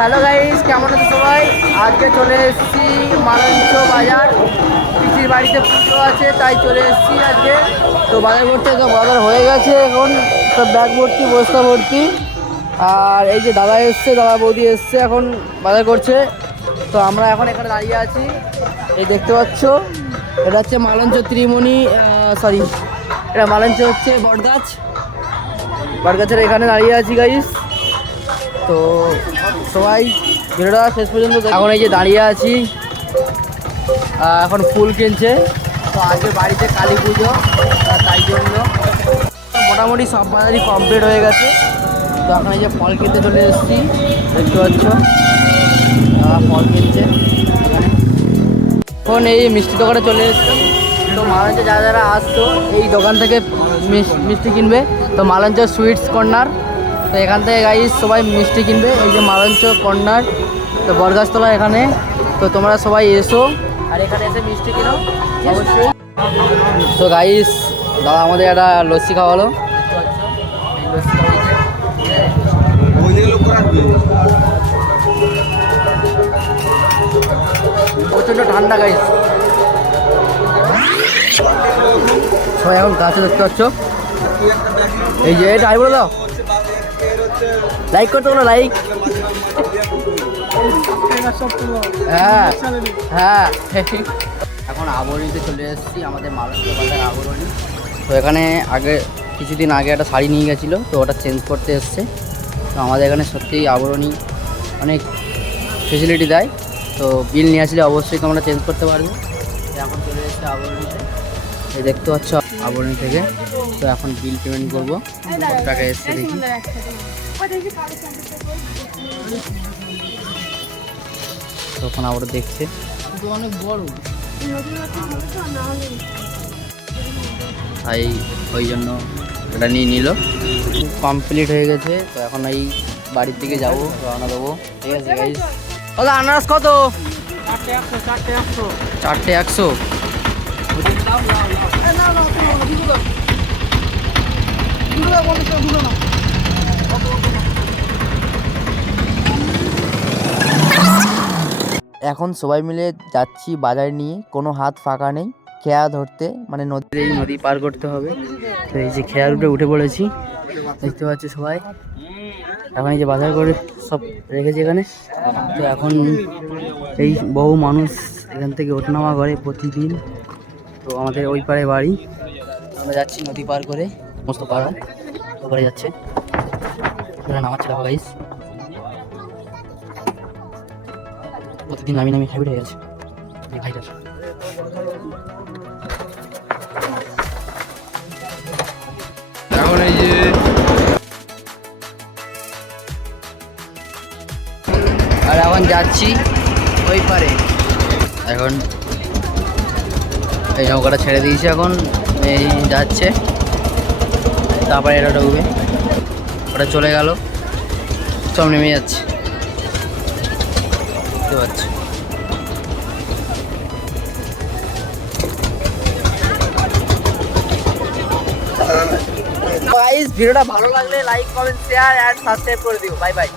Hello guys, কেমন আছো সবাই? আজকে চলে এসেছি মালঞ্চ বাজার। পিসির বাড়িতে পুজো আছে তাই চলে এসেছি আজকে। তো বাজার করতে তো বাজার হয়ে গেছে, এখন সব ব্যাগ ভর্তি বস্তা ভর্তি। আর এই যে দাদা এসছে, দাদা বৌদি এসছে, এখন বাজার করছে। তো আমরা এখন এখানে দাঁড়িয়ে আছি, এই দেখতে পাচ্ছ এটা হচ্ছে মালঞ্চ ত্রিমণি, সরি এটা মালঞ্চ হচ্ছে বটগাছ। বটগাছের এখানে দাঁড়িয়ে আছি গাইস। তো সবাই ভিডিওটা শেষ পর্যন্ত এখন এই যে দাঁড়িয়ে আছি, এখন ফুল কিনছে। তো আজকে বাড়িতে কালী পুজো, তাই জন্য মোটামুটি সব বাজারই কমপ্লিট হয়ে গেছে। তো এখন এই যে ফল কিনতে চলে এসেছি, দেখতে পাচ্ছ ফল কিনছে। এখন এই মিষ্টি দোকানে চলে এসেছি। তো মালঞ্চ যারা যারা আসতো এই দোকান থেকে মিষ্টি কিনবে, তো মালঞ্চ সুইটস কর্নার। তো এখান থেকে গাইস সবাই মিষ্টি কিনবে, এই যে মালঞ্চ কর্নার, তো বরগাছতলা এখানে। তো তোমরা সবাই এসো আর এখানে এসে মিষ্টি কিনো অবশ্যই। তো গাইস দাদা আমাদের একটা লস্যি খাওয়ালো, প্রচণ্ড ঠান্ডা গাইস। সবাই এখন গাছে দেখতে পাচ্ছ, এই যে এটা বলে দাও, লাইক করতে বলো, লাইক। হ্যাঁ হ্যাঁ, এখন আবরণীতে চলে এসেছি, আমাদের মালঞ্চ বাজার আবরণী। তো এখানে কিছুদিন আগে একটা শাড়ি নিয়ে গেছিলো, তো ওটা চেঞ্জ করতে এসছে। তো আমাদের এখানে সত্যিই আবরণী অনেক ফেসিলিটি দেয়। তো বিল নিয়ে আসলে অবশ্যই তোমরা চেঞ্জ করতে পারবে। এখন চলে এসেছে আবরণীতে, এই দেখতে পাচ্ছ আবরণী থেকে। তো এখন বিল পেমেন্ট করবো, কত টাকা এসছে দেখি। তখন আবার দেখছে অনেক বড়, তাই ওই জন্য এটা নিয়ে নিল। কমপ্লিট হয়ে গেছে। তো এখন এই বাড়ির দিকে যাবো, রওনা দেবো। ঠিক আছে গাইস। দাদা আনারস কত? 4টে 100। এখন সবাই মিলে যাচ্ছি বাজার নিয়ে, কোনো হাত ফাঁকা নেই। খেয়া ধরতে, মানে এই নদী পার করতে হবে। তো এই যে খেয়ার উপরে উঠে পড়েছি, দেখতে পাচ্ছি সবাই। এখন এই যে বাজার করে সব রেখেছি এখানে। তো এখন এই বহু মানুষ এখান থেকে ওঠানামা করে প্রতিদিন। তো আমাদের ওই পারে বাড়ি, আমরা যাচ্ছি নদী পার করে, সমস্ত পাড়া ওপারে যাচ্ছে, নামাচ্ছে দেখো গাইস। প্রতিদিন নামি নামি হ্যাবিট হয়ে গেছে ভাইটার। এখন এই যে আর এখন যাচ্ছি ওই পারে। এখন এই নৌকাটা ছেড়ে দিয়েছে, এখন এই যাচ্ছে, তারপরে এটা ঢুকবে, ওটা চলে গেল, সব নেমে যাচ্ছে, দেখতে পাচ্ছি। ভিডিওটা ভালো লাগলে like, comment, share and subscribe করে দিও। Bye by.